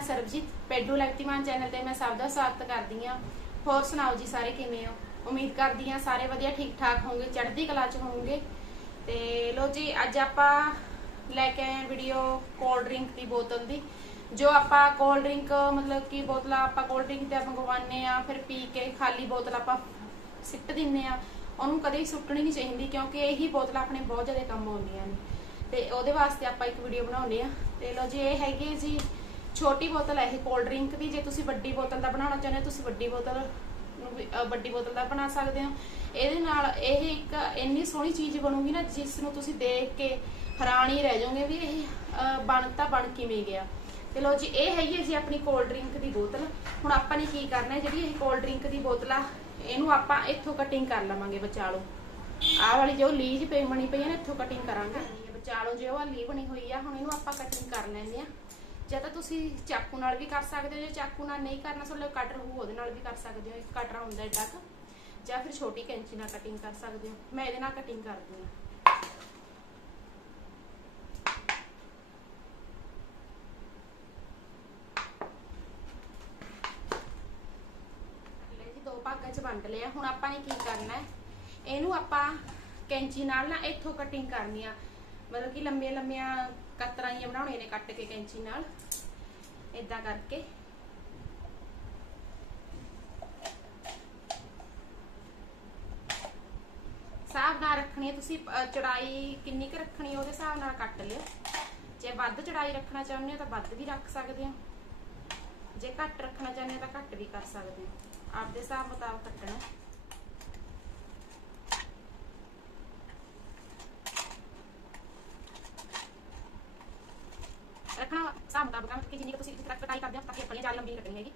ਹੈ ਸਰਬਜੀਤ ਪੈਡੂ ਲੈਕਟੀਮਾਨ ਚੈਨਲ ਤੇ ਮੈਂ ਸਭ ਦਾ ਸਵਾਗਤ ਕਰਦੀ ਹਾਂ। ਹੋਰ ਸੁਣਾਓ ਜੀ ਸਾਰੇ ਕਿਵੇਂ ਹੋ? ਉਮੀਦ ਕਰਦੀ ਹਾਂ ਸਾਰੇ ਵਧੀਆ ਠੀਕ ਠਾਕ ਹੋਵੋਗੇ ਚੜ੍ਹਦੀ ਕਲਾ ਚ ਹੋਵੋਗੇ ਤੇ ਲੋ ਜੀ, ਅੱਜ ਆਪਾਂ ਲੈ ਕੇ ਆਏ ਵੀਡੀਓ ਕੋਲਡ ਡਰਿੰਕ ਦੀ ਬੋਤਲ ਦੀ। ਜੋ ਆਪਾਂ ਕੋਲਡ ਡਰਿੰਕ ਮਤਲਬ ਕਿ ਬੋਤਲਾਂ ਆਪਾਂ ਕੋਲਡ ਡਰਿੰਕ ਤੇ ਮੰਗਵਾਉਂਦੇ ਆ ਫਿਰ ਪੀ ਕੇ ਖਾਲੀ ਬੋਤਲ ਆਪਾਂ ਸਿੱਟ ਦਿੰਨੇ ਆ ਉਹਨੂੰ ਕਦੇ ਵੀ ਸੁੱਟਣੀ ਨਹੀਂ ਚਾਹੀਦੀ, ਕਿਉਂਕਿ ਇਹੀ ਬੋਤਲਾਂ ਆਪਣੇ ਬਹੁਤ ਜ਼ਿਆਦਾ ਕੰਮ ਆਉਂਦੀਆਂ ਨੇ। ਤੇ ਉਹਦੇ ਵਾਸਤੇ ਆਪਾਂ ਇੱਕ ਵੀਡੀਓ ਬਣਾਉਨੇ ਆ ਤੇ ਲੋ ਜੀ, ਇਹ ਹੈਗੀ ਜੀ ਛੋਟੀ ਬੋਤਲ ਹੈ ਇਹ ਕੋਲਡ ਡਰਿੰਕ ਦੀ, ਜੇ ਤੁਸੀਂ ਵੱਡੀ ਬੋਤਲ ਦਾ ਬਣਾਉਣਾ ਚਾਹੁੰਦੇ ਹੋ, ਤੁਸੀਂ ਵੱਡੀ ਬੋਤਲ ਵੱਡੀ ਬੋਤਲ ਦਾ ਬਣਾ ਸਕਦੇ ਹੋ। ਇਹਦੇ ਨਾਲ ਇਹ ਇੱਕ ਇੰਨੀ ਸੋਹਣੀ ਚੀਜ਼ ਬਣੂਗੀ ਨਾ, ਜਿਸ ਨੂੰ ਤੁਸੀਂ ਦੇਖ ਕੇ ਹੈਰਾਨ ਹੀ ਰਹਿ ਜਾਓਗੇ ਵੀ ਇਹ ਬਣ ਤਾਂ ਬਣ ਕਿਵੇਂ ਗਿਆ। ਤੇ ਲੋ ਜੀ, ਇਹ ਹੈਗੀ ਹੈ ਜੀ ਆਪਣੀ ਕੋਲਡ ਡਰਿੰਕ ਦੀ ਬੋਤਲ। ਹੁਣ ਆਪਾਂ ਨੇ ਕੀ ਕਰਨਾ ਹੈ, ਜਿਹੜੀ ਇਹ ਕੋਲਡ ਡਰਿੰਕ ਦੀ ਬੋਤਲ ਆ, ਇਹਨੂੰ ਆਪਾਂ ਇੱਥੋਂ ਕਟਿੰਗ ਕਰ ਲਵਾਂਗੇ ਵਿਚਾਲੋ। ਆਹ ਵਾਲੀ ਜੋ ਲੀਜ ਪਈ ਬਣੀ ਪਈ ਹੈ ਨਾ, ਇੱਥੋਂ ਕਟਿੰਗ ਕਰਾਂਗੇ। ਵਿਚਾਲੋ ਜੋ ਆ ਲੀ ਬਣੀ ਹੋਈ ਆ, ਹੁਣ ਇਹਨੂੰ ਆਪਾਂ ਕਟਿੰਗ ਕਰ ਲੈਂਦੇ ਆ ਜਾਂ ਤਾਂ ਤੁਸੀਂ ਚਾਕੂ ਨਾਲ ਵੀ ਕਰ ਸਕਦੇ ਹੋ, ਜੇ ਚਾਕੂ ਨਾਲ ਨਹੀਂ ਕਰਨਾ, ਤੁਹਾਡੇ ਕੋਲ ਕਟਰ ਹੋਊ ਉਹਦੇ ਨਾਲ ਵੀ ਕਰ ਸਕਦੇ ਹੋ, ਇੱਕ ਕਟਰ ਹੁੰਦਾ ਏਡਾ ਕੁ, ਜਾਂ ਫਿਰ ਛੋਟੀ ਕੈਂਚੀ ਨਾਲ ਕਟਿੰਗ ਕਰ ਸਕਦੇ ਹੋ, ਮੈਂ ਇਹਦੇ ਨਾਲ ਕਟਿੰਗ ਕਰਦੀ ਹਾਂ। ਲੈ ਜੀ, ਦੋ ਭਾਗਾਂ 'ਚ ਵੰਡ ਲਿਆ, ਹੁਣ ਆਪਾਂ ਨੇ ਕੀ ਕਰਨਾ ਹੈ? ਇਹਨੂੰ ਆਪਾਂ ਕੈਂਚੀ ਨਾਲ ਨਾ ਇੱਥੋਂ ਕਟਿੰਗ ਕਰਨੀ ਆ, ਮਤਲਬ ਕਿ ਲੰਮੀਆਂ ਲੰਮੀਆਂ ਕਤਰਾਂ ਹੀ ਬਣਾਉਣੀਆਂ ਨੇ ਕੱਟ ਕੇ ਕੈਂਚੀ ਨਾਲ। ਇਦਾਂ ਕਰਕੇ। ਹਿਸਾਬ ਨਾਲ ਰੱਖਣੀ ਹੈ, ਤੁਸੀਂ ਚੜਾਈ ਕਿੰਨੀ ਕੁ ਰੱਖਣੀ ਉਹਦੇ ਹਿਸਾਬ ਨਾਲ ਕੱਟ ਲਿਓ। ਜੇ ਵੱਧ ਚੜਾਈ ਰੱਖਣਾ ਚਾਹੁੰਦੇ ਹੋ ਤਾਂ ਵੱਧ ਵੀ ਰੱਖ ਸਕਦੇ ਹੋ। ਜੇ ਘੱਟ ਰੱਖਣਾ ਚਾਹੁੰਦੇ ਹੋ ਤਾਂ ਘੱਟ ਵੀ ਕਰ ਸਕਦੇ ਹੋ। ਆਪਦੇ ਹਿਸਾਬ ਮੁਤਾਬਕ ਕੱਟਣਾ ਹੈ। ਰੱਖਣਾ ਹਿਸਾਬ ਮੁਤਾਬਕ ਆ ਕਿ ਜਿੰਨੀ ਕੁ ਤੁਸੀਂ ਜਿੱਥੇ ਤੱਕ ਕਟਾਈ ਕਰਦੇ ਹੋ ਤਾਂ ਕਿ ਆਪਣੀ ਜਾਲ ਲੰਬੀ ਨਹੀਂ ਕੱਟਣੀ ਹੈਗੀ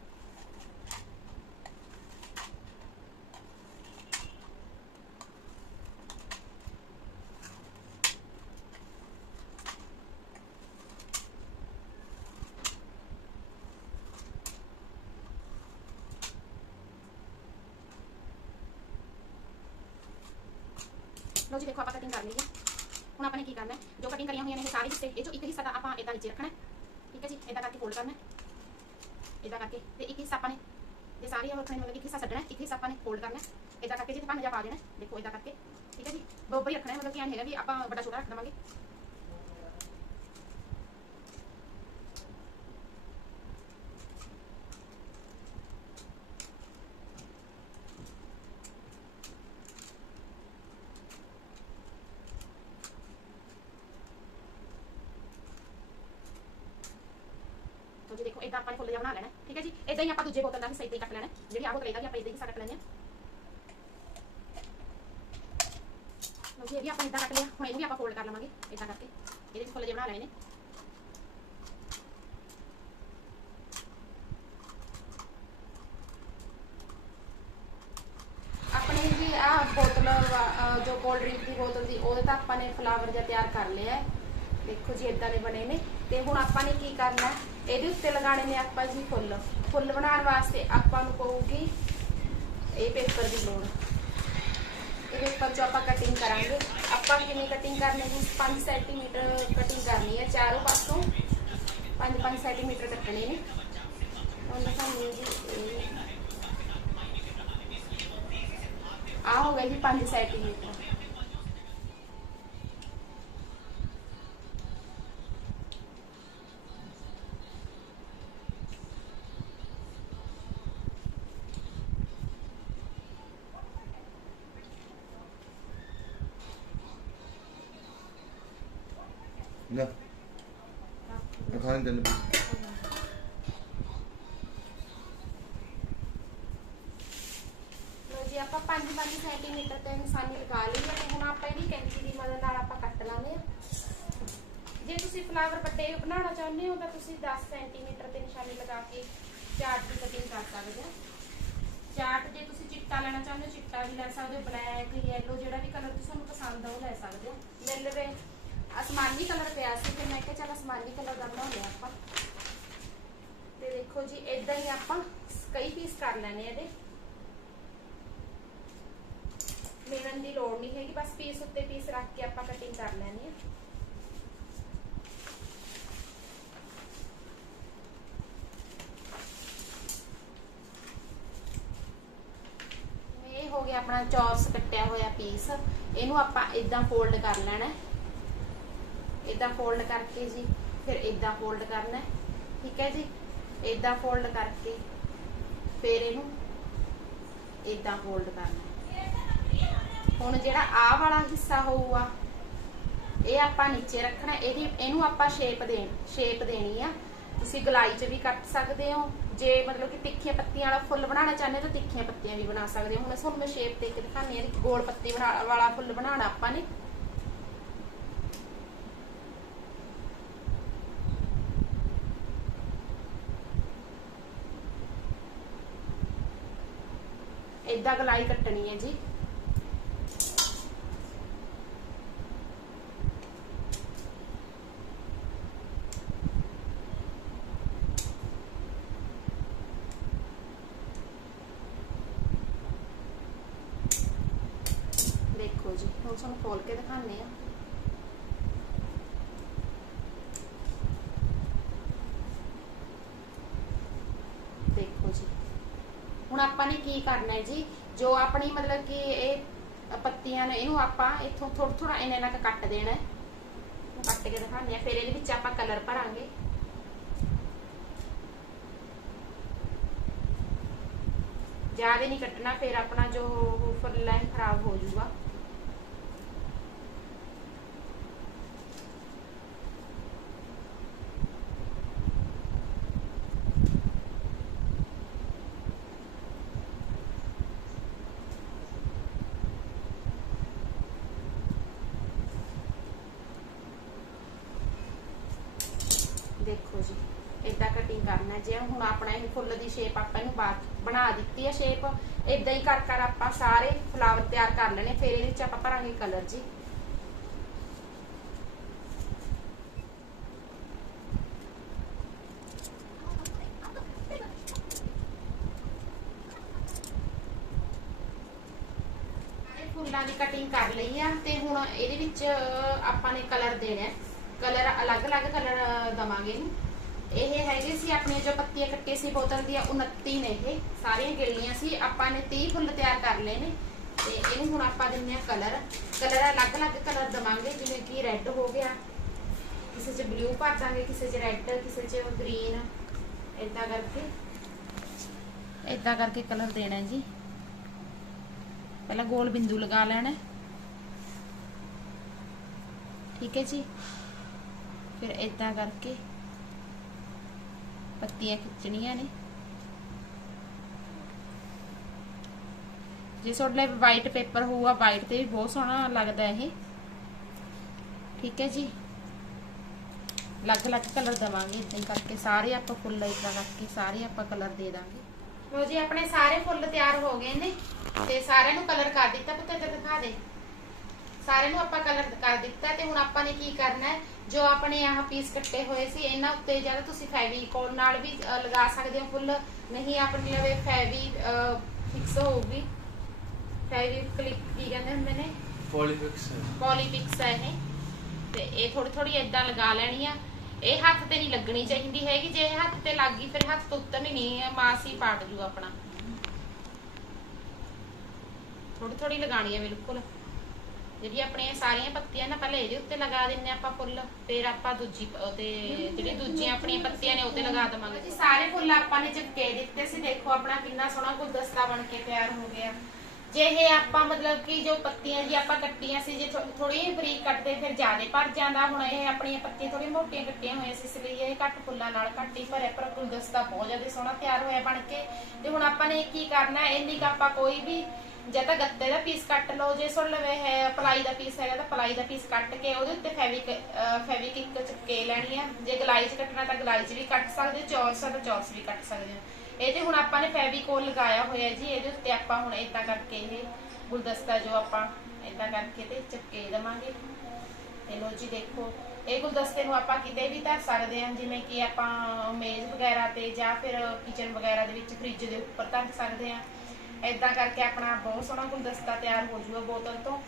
ਲੋ ਜੀ ਦੇਖੋ ਆਪਾਂ ਕਟਿੰਗ ਕਰ ਲਈ ਹੈ ਹੁਣ ਆਪਾਂ ਨੇ ਕੀ ਕਰਨਾ ਹੈ ਜੋ ਕਟਿੰਗ ਕਰੀਆਂ ਹੋਈਆਂ ਨੇ ਇਹ ਸਾਰੇ ਹਿੱਸੇ ਇਹ ਚੋਂ ਇੱਕ ਹਿੱਸਾ ਤਾਂ ਆਪਾਂ ਇਦਾਂ ਕਰਕੇ ਫੋਲਡ ਕਰਨਾ। ਹੈ ਇਦਾਂ ਕਰਕੇ ਤੇ ਇੱਕ ਹਿੱਸਾ ਆਪਾਂ ਨੇ ਜੇ ਸਾਰੀ ਉਹ ਰੱਖਣੀ ਮਤਲਬ ਇੱਕ ਹਿੱਸਾ ਛੱਡਣਾ, ਇੱਕ ਹਿੱਸਾ ਆਪਾਂ ਨੇ ਫੋਲਡ ਕਰਨਾ। ਹੈ ਇਦਾਂ ਕਰਕੇ ਜੀ ਭੰਨ ਜਾ ਪਾ ਦੇਣਾ, ਦੇਖੋ ਇਦਾਂ ਕਰਕੇ। ਠੀਕ ਹੈ ਜੀ? ਬਰਾਬਰ ਹੀ ਰੱਖਣਾ ਮਤਲਬ ਕਿ ਐਂ ਹੈਗਾ ਵੀ ਆਪਾਂ ਵੱਡਾ ਛੋਟਾ ਰੱਖ ਦੇਵਾਂਗੇ। ਤੋ ਜੀ ਦੇਖੋ ਇਦਾਂ ਆਪਾਂ ਨੇ ਫੁੱਲ ਜਿਹਾ ਬਣਾ ਲੈਣਾ ਠੀਕ ਹੈ ਜੀ? ਇਦਾਂ ਹੀ ਆਪਾਂ ਦੂਜੇ ਬੋਤਲ ਦਾ ਹਿੱਸਾ ਇਦਾਂ ਹੀ ਕੱਟ ਲੈਣਾ ਜਿਹੜੀ ਆਹ ਬੋਤਲ ਇਹਦਾ ਵੀ ਆਪਾਂ ਇਦਾਂ ਹੀ ਹਿੱਸਾ ਕੱਟ ਲੈਣਾ ਹੈ। ਲਓ ਜੀ, ਇਹ ਵੀ ਆਪਾਂ ਇਦਾਂ ਕੱਟ ਲਿਆ। ਹੁਣ ਇਹਨੂੰ ਵੀ ਆਪਾਂ ਫੋਲਡ ਕਰ ਲਵਾਂਗੇ ਇਦਾਂ ਕਰਕੇ। ਇਹਦੇ ਵਿੱਚ ਫੁੱਲ ਜਿਹੇ ਬਣਾ ਲੈਣੇ ਨੇ। ਆਪਣੇ ਜੀ ਆ ਬੋਤਲ ਜੋ ਕੋਲਡ ਡਰਿੰਕ ਦੀ ਬੋਤਲ ਦੀ ਉਹਦੇ ਤਾਂ ਆਪਾਂ ਨੇ ਫਲਾਵਰ ਜਿਹਾ ਤਿਆਰ ਕਰ ਲਿਆ ਦੇਖੋ ਜੀ ਇਦਾਂ ਦੇ ਬਣੇ ਨੇ। ਤੇ ਹੁਣ ਆਪਾਂ ਨੇ ਕੀ ਕਰਨਾ ਇਹਦੇ ਉੱਤੇ ਲਗਾਣੇ ਨੇ ਆਪਾਂ ਜੀ ਫੁੱਲ। ਫੁੱਲ ਬਣਾਉਣ ਵਾਸਤੇ ਆਪਾਂ ਨੂੰ ਪਊਗੀ ਇਹ ਪੇਪਰ ਦੀ ਲੋੜ। ਇਹ ਪੇਪਰ 'ਚੋਂ ਆਪਾਂ ਕਟਿੰਗ ਕਰਾਂਗੇ। ਆਪਾਂ ਕਿੰਨੀ ਕਟਿੰਗ ਕਰਨੀ ਜੀ? 5 ਸੈਂਟੀਮੀਟਰ ਕਟਿੰਗ ਕਰਨੀ ਹੈ ਚਾਰੋਂ ਪਾਸੋਂ। 5-5 ਸੈਂਟੀਮੀਟਰ ਕੱਟਣੇ ਨੇ। ਉਹਨਾਂ ਸਾਨੂੰ ਜੀ ਆ ਹੋ ਗਿਆ ਜੀ 5 ਸੈਂਟੀਮੀਟਰ ਖਾਣ ਦੇ ਨੂੰ ਲੋ ਜੀ ਆਪਾਂ 5-5 ਸੈਂਟੀਮੀਟਰ ਤੇ ਨਿਸ਼ਾਨੀ ਲਗਾ ਲਈ ਹੈ ਤੇ ਹੁਣ ਆਪਾਂ ਇਹਦੀ ਕੈਂਚੀ ਦੀ ਮਦਦ ਨਾਲ ਆਪਾਂ ਕੱਟ ਲਾਂਗੇ ਜੇ ਤੁਸੀਂ ਫਲਾਵਰ ਵੱਡੇ ਬਣਾਉਣਾ ਚਾਹੁੰਦੇ ਹੋ ਤਾਂ ਤੁਸੀਂ 10 ਸੈਂਟੀਮੀਟਰ ਤੇ ਨਿਸ਼ਾਨੀ ਲਗਾ ਕੇ ਚਾਰਟ ਦੀ ਕਟਿੰਗ ਕਰ ਸਕਦੇ ਹੋ ਚਾਰਟ ਜੇ ਤੁਸੀਂ ਚਿੱਟਾ ਲੈਣਾ ਚਾਹੁੰਦੇ ਹੋ ਚਿੱਟਾ ਵੀ ਲੈ ਸਕਦੇ ਹੋ ਬਲੈਕ ਯੈਲੋ ਜਿਹੜਾ ਵੀ ਕਲਰ ਤੁਹਾਨੂੰ ਪਸੰਦ ਆ ਉਹ ਲੈ ਸਕਦੇ ਹੋ ਮੇਰੇ ਲਵੇ ਅਸਮਾਨੀ ਕਲਰ ਪਿਆ ਸੀ ਤੇ ਮੈਂ ਕਿਹਾ ਚਲ ਅਸਮਾਨੀ ਕਲਰ ਦਾ ਬਣਾਉਂਦੇ ਹਾਂ ਆਪਾਂ। ਤੇ ਦੇਖੋ ਜੀ ਇਦਾਂ ਹੀ ਆਪਾਂ ਕਈ ਪੀਸ ਕਰ ਲੈਣੇ ਇਹਦੇ। ਮੇਰਨ ਦੀ ਲੋੜ ਨਹੀਂ ਹੈਗੀ, ਬਸ ਪੀਸ ਉੱਤੇ ਪੀਸ ਰੱਖ ਕੇ ਆਪਾਂ ਕਟਿੰਗ ਕਰ ਲੈਣੀ ਹੈ ਹੋ ਗਿਆ ਆਪਣਾ ਚੌਪਸ ਕੱਟਿਆ ਹੋਇਆ ਪੀਸ ਇਹਨੂੰ ਆਪਾਂ ਇਦਾਂ ਫੋਲਡ ਕਰ ਲੈਣਾ। ਇਦਾਂ ਫੋਲਡ ਕਰਕੇ ਜੀ, ਫਿਰ ਇਦਾਂ ਫੋਲਡ ਕਰਨਾ ਠੀਕ ਹੈ ਜੀ? ਇਦਾਂ ਫੋਲਡ ਕਰਕੇ ਫਿਰ ਇਹਨੂੰ ਇਦਾਂ ਫੋਲਡ ਕਰਨਾ ਹੁਣ ਜਿਹੜਾ ਆਹ ਵਾਲਾ ਹਿੱਸਾ ਹੋਊਗਾ, ਇਹ ਆਪਾਂ ਨੀਚੇ ਰੱਖਣਾ ਇਹਦੀ, ਇਹਨੂੰ ਆਪਾਂ ਸ਼ੇਪ ਦੇਣ ਸ਼ੇਪ ਦੇਣੀ ਆ। ਤੁਸੀਂ ਗਲਾਈ 'ਚ ਵੀ ਕੱਟ ਸਕਦੇ ਹੋ, ਜੇ ਮਤਲਬ ਕਿ ਤਿੱਖੀਆਂ ਪੱਤੀਆਂ ਵਾਲਾ ਫੁੱਲ ਬਣਾਉਣਾ ਚਾਹੁੰਦੇ ਹੋ ਤਾਂ ਤਿੱਖੀਆਂ ਪੱਤੀਆਂ ਵੀ ਬਣਾ ਸਕਦੇ ਹੋ। ਹੁਣ ਤੁਹਾਨੂੰ ਮੈਂ ਸ਼ੇਪ ਦੇ ਕੇ ਦਿਖਾਉਂਦੀ ਹਾਂ ਕਿ ਗੋਲ ਪੱਤੀ ਵਾਲਾ ਫੁੱਲ ਬਣਾਉਣਾ ਆਪਾਂ ਨੇ। ਏਦਾਂ ਗਲਾਈ ਕੱਟਣੀ ਹੈ ਜੀ? ਦੇਖੋ ਜੀ ਹੁਣ ਤੁਹਾਨੂੰ ਖੋਲ ਕੇ ਦਿਖਾਉਂਦੇ ਆ ਦੇਖੋ ਜੀ ਹੁਣ ਆਪਾਂ ਨੇ ਕੀ ਕਰਨਾ ਹੈ ਜੀ? ਜੋ ਆਪਣੀ ਮਤਲਬ ਕਿ ਇਹ ਪੱਤੀਆਂ ਨੇ, ਇਹਨੂੰ ਆਪਾਂ ਇੱਥੋਂ ਥੋੜਾ ਥੋੜਾ ਇੰਨਾ ਇੰਨਾ ਕੱਟ ਦੇਣਾ ਹੈ। ਕੱਟ ਕੇ ਦਿਖਾਉਂਦੇ ਆ ਫਿਰ ਇਹਦੇ ਵਿੱਚ ਆਪਾਂ ਕਲਰ ਭਰਾਂਗੇ। ਜ਼ਿਆਦਾ ਨਹੀਂ ਕੱਟਣਾ, ਫਿਰ ਆਪਣਾ ਜੋ ਫੁੱਲ ਹੈ ਖਰਾਬ ਹੋ ਜਾਊਗਾ। ਦੇਖੋ ਜੀ ਇਦਾਂ ਕਟਿੰਗ ਕਰਨਾ। ਜੇ ਹੁਣ ਆਪਣਾ ਇਹ ਫੁੱਲ ਦੀ ਸ਼ੇਪ ਆਪਾਂ ਇਹਨੂੰ ਬਣਾ ਦਿੱਤੀ ਹੈ ਸ਼ੇਪ ਇਦਾਂ ਹੀ ਕਰ ਕਰ ਆਪਾਂ ਸਾਰੇ ਫਲਾਵਰ ਤਿਆਰ ਕਰ ਲੈਣੇ, ਫਿਰ ਇਹਦੇ ਵਿੱਚ ਆਪਾਂ ਭਰਾਂਗੇ ਕਲਰ ਜੀ। ਫੁੱਲਾਂ ਦੀ ਕਟਿੰਗ ਕਰ ਲਈ ਆ ਤੇ ਹੁਣ ਇਹਦੇ ਵਿੱਚ ਆਪਾਂ ਨੇ ਕਲਰ ਦੇਣਾ। ਕਲਰ ਅਲੱਗ-ਅਲੱਗ ਕਲਰ ਦਵਾਂਗੇ ਇਹਨੂੰ। ਇਹ ਹੈਗੇ ਸੀ ਆਪਣੇ ਜੋ ਪੱਤੀਆਂ ਕੱਟੇ ਸੀ ਬੋਤਲ ਦੀਆਂ 29 ਨੇ ਇਹ, ਸਾਰੀਆਂ ਗਿਣੀਆਂ ਸੀ। ਆਪਾਂ ਨੇ 30 ਫੁੱਲ ਤਿਆਰ ਕਰ ਲਏ ਨੇ। ਤੇ ਇਹਨੂੰ ਹੁਣ ਆਪਾਂ ਦਿੰਨੇ ਆ ਕਲਰ। ਕਲਰ ਅਲੱਗ-ਅਲੱਗ ਕਲਰ ਦਵਾਂਗੇ, ਜਿਵੇਂ ਕਿ ਰੈੱਡ ਹੋ ਗਿਆ। ਕਿਸੇ 'ਚ ਬਲੂ ਭਰ ਦਾਂਗੇ, ਕਿਸੇ 'ਚ ਰੈੱਡ, ਕਿਸੇ 'ਚ ਗ੍ਰੀਨ ਇਦਾਂ ਕਰਕੇ। ਇਦਾਂ ਕਰਕੇ ਕਲਰ ਦੇਣਾ ਜੀ। ਪਹਿਲਾਂ ਗੋਲ ਬਿੰਦੂ ਲਗਾ ਲੈਣਾ। ਠੀਕ ਹੈ ਜੀ। ਫਿਰ ਇਦਾਂ ਕਰਕੇ ਪੱਤੀਆਂ ਖਿੱਚਣੀਆਂ ਨੇ। ਜੇ ਤੁਹਾਡੇ ਲਈ ਵਾਈਟ ਪੇਪਰ ਹੋਊਗਾ ਵਾਈਟ ਤੇ ਵੀ ਬਹੁਤ ਸੋਹਣਾ ਲੱਗਦਾ ਇਹ। ਠੀਕ ਹੈ ਜੀ। ਅਲੱਗ-ਅਲੱਗ ਕਲਰ ਦਵਾਂਗੇ ਇਦਾਂ ਕਰਕੇ ਸਾਰੇ ਆਪਾਂ ਫੁੱਲ ਇਦਾਂ ਕਰਕੇ ਸਾਰੇ ਆਪਾਂ ਕਲਰ ਦੇ ਦਾਂਗੇ। ਲੋ ਜੀ, ਆਪਣੇ ਸਾਰੇ ਫੁੱਲ ਤਿਆਰ ਹੋ ਗਏ ਨੇ ਤੇ ਸਾਰਿਆਂ ਨੂੰ ਕਲਰ ਕਰ ਦਿੱਤਾ, ਪੁੱਤ ਤੇ ਦਿਖਾ ਦੇ। ਸਾਰਿਆਂ ਨੂੰ ਆਪਾਂ ਕਲਰ ਕਰ ਦਿੱਤਾ ਤੇ ਹੁਣ ਆਪਾਂ ਨੇ ਕੀ ਕਰਨਾ ਹੈ? ਜੋ ਆਪਣੇ ਆਹ ਪੀਸ ਕੱਟੇ ਹੋਏ ਸੀ ਇਹਨਾਂ ਉੱਤੇ ਜਦ ਤੁਸੀਂ ਫੈਵੀਕੋਲ ਨਾਲ ਵੀ ਲਗਾ ਸਕਦੇ ਹੋ ਫੁੱਲ। ਨਹੀਂ ਆਪਣੀ ਲਵੇ ਫੈਵੀ ਫਿਕਸ ਹੋਊਗੀ। ਫੈਵੀ ਕਲਿਪ ਕੀ ਕਹਿੰਦੇ ਹੁੰਦੇ ਨੇ? ਪੋਲੀਫਿਕਸ ਪੋਲੀਪਿਕਸ ਹੈ ਇਹ। ਤੇ ਇਹ ਥੋੜੀ ਥੋੜੀ ਏਦਾਂ ਲਗਾ ਲੈਣੀ ਆ। ਇਹ ਹੱਥ ਤੇ ਨਹੀਂ ਲੱਗਣੀ ਚਾਹੀਦੀ ਹੈਗੀ। ਜੇ ਇਹ ਹੱਥ ਤੇ ਲੱਗ ਗਈ ਫਿਰ ਹੱਥ ਤੋਂ ਉਤਰਨੀ ਨਹੀਂ ਹੈ ਮਾਸ ਹੀ ਪਾਟ ਜੂ ਆਪਣਾ। ਥੋੜੀ ਥੋੜੀ ਲਗਾਣੀ ਹੈ ਬਿਲਕੁਲ। ਜਿਹੜੀ ਆਪਣੀਆਂ ਸਾਰੀਆਂ ਪੱਤੀਆਂ ਨਾ ਪਹਿਲੇ ਇਹਦੇ ਉੱਤੇ ਲਗਾ ਦਿੰਨੇ ਆਪਾਂ ਫੁੱਲ, ਫਿਰ ਆਪਾਂ ਦੂਜੀ ਪ- ਜਿਹੜੀ ਦੂਜੀਆਂ ਆਪਣੀਆਂ ਪੱਤੀਆਂ ਨੇ ਉੱਤੇ ਲਗਾ ਦਵਾਂਗੇ। ਜੀ ਸਾਰੇ ਫੁੱਲ ਆਪਾਂ ਨੇ ਚਿਪਕੇ ਦਿੱਤੇ ਸੀ, ਦੇਖੋ ਆਪਣਾ ਕਿੰਨਾ ਸੋਹਣਾ ਗੁਲਦਸਤਾ ਬਣ ਕੇ ਤਿਆਰ ਹੋ ਗਿਆ। ਜੇ ਇਹ ਆਪਾਂ ਮਤਲਬ ਕਿ ਜੋ ਪੱਤੀਆਂ ਜੀ ਆਪਾਂ ਕੱਟੀਆਂ ਸੀ, ਜੇ ਥੋੜੀ ਬਰੀਕ ਕੱਟਦੇ, ਫਿਰ ਜ਼ਿਆਦਾ ਭਰ ਜਾਂਦਾ। ਹੁਣ ਇਹ ਆਪਣੀਆਂ ਪੱਤੀਆਂ ਥੋੜੀ ਮੋਟੀਆਂ ਕੱਟੀਆਂ ਹੋਈਆਂ ਸੀ, ਇਸ ਲਈ ਇਹ ਘੱਟ ਫੁੱਲਾਂ ਨਾਲ ਘੱਟ ਹੀ ਭਰਿਆ ਪਰ ਗੁਲਦਸਤਾ ਬਹੁਤ ਜ਼ਿਆਦਾ ਸੋਹਣਾ ਤਿਆਰ ਹੋਇਆ ਬਣ ਕੇ। ਤੇ ਹੁਣ ਆਪਾਂ ਨੇ ਕੀ ਕਰਨਾ ਹੈ ਇੰਨੀ ਕੁ ਆਪਾਂ ਕੋਈ ਵੀ ਜਾਂ ਤਾਂ ਗੱਤੇ ਦਾ ਪੀਸ ਕੱਟ ਲਓ, ਜੇ ਸੁਣ ਲਵੇ ਹੈ ਪਲਾਈ ਦਾ ਪੀਸ ਹੈਗਾ ਤਾਂ ਪਲਾਈ ਦਾ ਪੀਸ ਕੱਟ ਕੇ ਉਹਦੇ ਉੱਤੇ ਫੈਵਿਕ ਫੈਵਿਕ ਇੱਕ ਚਿਪਕੇ ਲੈਣੀ ਆ। ਜੇ ਗਲਾਈ 'ਚ ਕੱਟਣਾ ਤਾਂ ਗਲਾਈ 'ਚ ਵੀ ਕੱਟ ਸਕਦੇ ਹੋ ਚੌਰਸ ਤਾਂ ਚੌਰਸ ਵੀ ਕੱਟ ਸਕਦੇ ਹੋ। ਇਹਦੇ ਹੁਣ ਆਪਾਂ ਨੇ ਫੈਵਿਕੋਲ ਲਗਾਇਆ ਹੋਇਆ ਜੀ, ਇਹਦੇ ਉੱਤੇ ਆਪਾਂ ਹੁਣ ਇਦਾਂ ਕਰਕੇ ਇਹ ਗੁਲਦਸਤਾ ਜੋ ਆਪਾਂ ਇਦਾਂ ਕਰਕੇ ਤੇ ਚਿਪਕੇ ਦੇਵਾਂਗੇ। ਤੇ ਲੋ ਜੀ ਦੇਖੋ, ਇਹ ਗੁਲਦਸਤੇ ਨੂੰ ਆਪਾਂ ਕਿਤੇ ਵੀ ਧਰ ਸਕਦੇ ਹਾਂ, ਜਿਵੇਂ ਕਿ ਆਪਾਂ ਮੇਜ਼ ਵਗੈਰਾ ਤੇ ਜਾਂ ਫਿਰ ਕਿਚਨ ਵਗੈਰਾ ਦੇ ਵਿੱਚ ਫ੍ਰਿਜ ਦੇ ਉੱਪਰ ਧਰ ਸਕਦੇ ਹਾਂ। ਇਦਾਂ ਕਰਕੇ ਆਪਣਾ ਬਹੁਤ ਸੋਹਣਾ ਗੁਲਦਸਤਾ ਤਿਆਰ ਹੋ ਜਾਊਗਾ ਬੋਤਲ ਤੋਂ।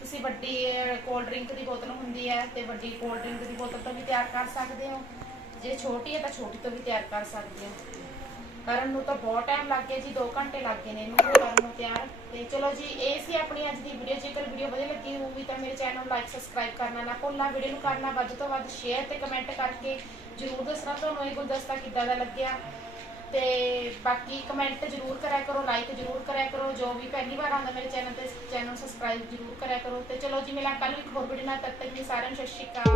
ਤੁਸੀਂ ਵੱਡੀ ਕੋਲਡ ਡਰਿੰਕ ਦੀ ਬੋਤਲ ਹੁੰਦੀ ਹੈ ਤੇ ਵੱਡੀ ਕੋਲਡ ਡਰਿੰਕ ਦੀ ਬੋਤਲ ਤੋਂ ਵੀ ਤਿਆਰ ਕਰ ਸਕਦੇ ਹੋ। ਜੇ ਛੋਟੀ ਹੈ ਤਾਂ ਛੋਟੀ ਤੋਂ ਵੀ ਤਿਆਰ ਕਰ ਸਕਦੇ ਹੋ। ਕਰਨ ਨੂੰ ਤਾਂ ਬਹੁਤ ਟਾਈਮ ਲੱਗ ਗਿਆ ਜੀ 2 ਘੰਟੇ ਲੱਗ ਗਏ ਨੇ ਇਹਨੂੰ ਕਰਨ ਨੂੰ ਤਿਆਰ। ਤੇ ਚਲੋ ਜੀ, ਇਹ ਸੀ ਆਪਣੀ ਅੱਜ ਦੀ ਵੀਡੀਓ ਜੇਕਰ ਵੀਡੀਓ ਵਧੀਆ ਲੱਗੀ ਹੋਊਗੀ ਤਾਂ ਮੇਰੇ ਚੈਨਲ ਨੂੰ ਲਾਈਕ ਸਬਸਕ੍ਰਾਈਬ ਕਰਨਾ ਨਾ ਭੁੱਲਣਾ। ਵੀਡੀਓ ਨੂੰ ਕਰਨਾ ਵੱਧ ਤੋਂ ਵੱਧ ਸ਼ੇਅਰ ਤੇ ਕਮੈਂਟ ਕਰਕੇ ਜਰੂਰ ਦੱਸਣਾ ਤੁਹਾਨੂੰ ਇਹ ਗੁਲਦਸਤਾ ਕਿੱਦਾਂ ਦਾ ਲੱਗਿਆ। ਤੇ ਬਾਕੀ ਕਮੈਂਟ ਜਰੂਰ ਕਰਿਆ ਕਰੋ ਲਾਈਕ ਜਰੂਰ ਕਰਿਆ ਕਰੋ, ਜੋ ਵੀ ਪਹਿਲੀ ਵਾਰ ਆਉਂਦਾ ਮੇਰੇ ਚੈਨਲ ਤੇ ਚੈਨਲ ਨੂੰ ਸਬਸਕ੍ਰਾਈਬ ਜਰੂਰ ਕਰਿਆ ਕਰੋ ਤੇ ਚਲੋ ਜੀ, ਮਿਲਾਂ ਕੱਲ ਇੱਕ ਹੋਰ ਵੀਡੀਓ ਨਾਲ, ਤਦ ਤੱਕ ਲਈ ਸਾਰਿਆਂ ਨੂੰ ਸਤਿ ਸ਼੍ਰੀ ਅਕਾਲ।